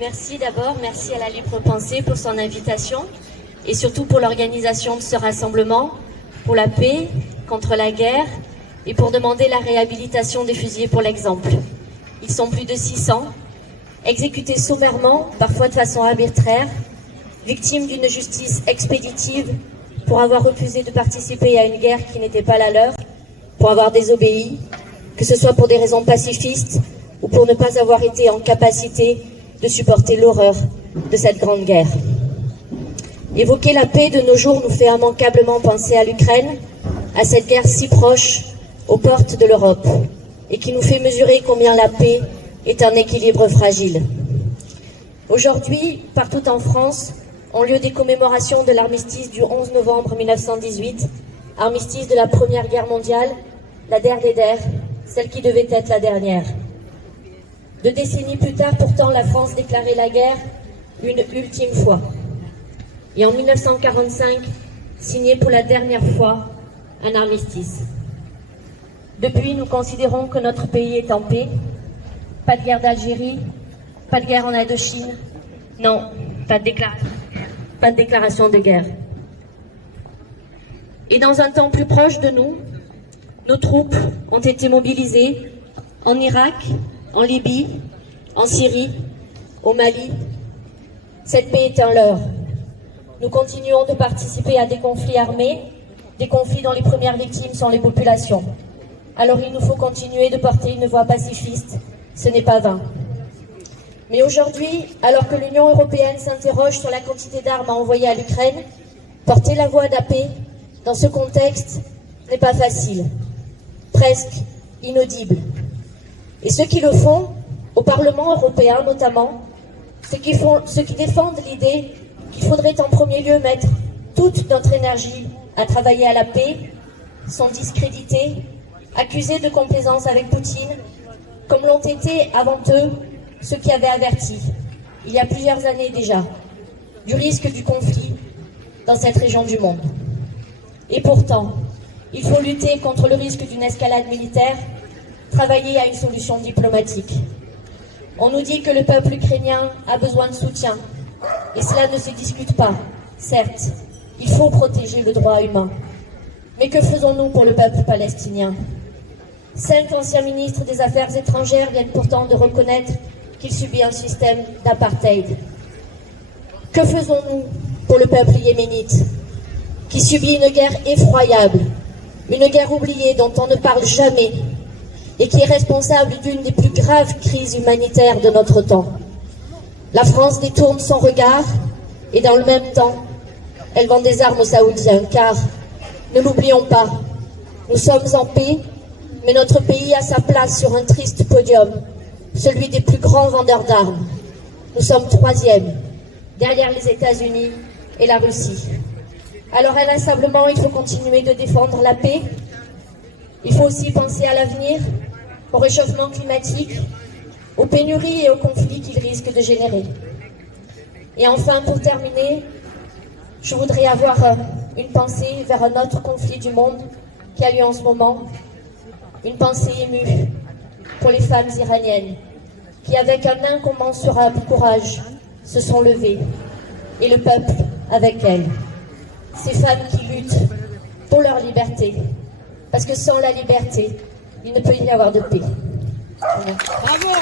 Merci d'abord, merci à la Libre Pensée pour son invitation et surtout pour l'organisation de ce rassemblement, pour la paix, contre la guerre et pour demander la réhabilitation des fusillés pour l'exemple. Ils sont plus de 600, exécutés sommairement, parfois de façon arbitraire, victimes d'une justice expéditive pour avoir refusé de participer à une guerre qui n'était pas la leur, pour avoir désobéi, que ce soit pour des raisons pacifistes ou pour ne pas avoir été en capacité de supporter l'horreur de cette grande guerre. Évoquer la paix de nos jours nous fait immanquablement penser à l'Ukraine, à cette guerre si proche, aux portes de l'Europe, et qui nous fait mesurer combien la paix est un équilibre fragile. Aujourd'hui, partout en France, ont lieu des commémorations de l'armistice du 11 novembre 1918, armistice de la Première Guerre mondiale, la der des der, celle qui devait être la dernière. 2 décennies plus tard, pourtant, la France déclarait la guerre une ultime fois. Et en 1945, signait pour la dernière fois un armistice. Depuis, nous considérons que notre pays est en paix. Pas de guerre d'Algérie, pas de guerre en Indochine. Non, pas de déclaration de guerre. Et dans un temps plus proche de nous, nos troupes ont été mobilisées en Irak, en Libye, en Syrie, au Mali. Cette paix est un leurre. Nous continuons de participer à des conflits armés, des conflits dont les premières victimes sont les populations. Alors il nous faut continuer de porter une voix pacifiste, ce n'est pas vain. Mais aujourd'hui, alors que l'Union européenne s'interroge sur la quantité d'armes à envoyer à l'Ukraine, porter la voix de la paix dans ce contexte n'est pas facile, presque inaudible. Et ceux qui le font, au Parlement européen notamment, ceux qui défendent l'idée qu'il faudrait en premier lieu mettre toute notre énergie à travailler à la paix, sont discrédités, accusés de complaisance avec Poutine, comme l'ont été avant eux ceux qui avaient averti, il y a plusieurs années déjà, du risque du conflit dans cette région du monde. Et pourtant, il faut lutter contre le risque d'une escalade militaire, travailler à une solution diplomatique. On nous dit que le peuple ukrainien a besoin de soutien, et cela ne se discute pas. Certes, il faut protéger le droit humain. Mais que faisons-nous pour le peuple palestinien? 5 anciens ministres des Affaires étrangères viennent pourtant de reconnaître qu'il subit un système d'apartheid. Que faisons-nous pour le peuple yéménite, qui subit une guerre effroyable, une guerre oubliée dont on ne parle jamais, et qui est responsable d'une des plus graves crises humanitaires de notre temps? La France détourne son regard, et dans le même temps, elle vend des armes aux Saoudiens, car, ne l'oublions pas, nous sommes en paix, mais notre pays a sa place sur un triste podium, celui des plus grands vendeurs d'armes. Nous sommes 3e, derrière les États-Unis et la Russie. Alors inlassablement, il faut continuer de défendre la paix. Il faut aussi penser à l'avenir, au réchauffement climatique, aux pénuries et aux conflits qu'il risque de générer. Et enfin, pour terminer, je voudrais avoir une pensée vers un autre conflit du monde qui a lieu en ce moment, une pensée émue pour les femmes iraniennes qui, avec un incommensurable courage, se sont levées, et le peuple avec elles. Ces femmes qui luttent pour leur liberté, parce que sans la liberté, il ne peut y avoir de paix. Bravo.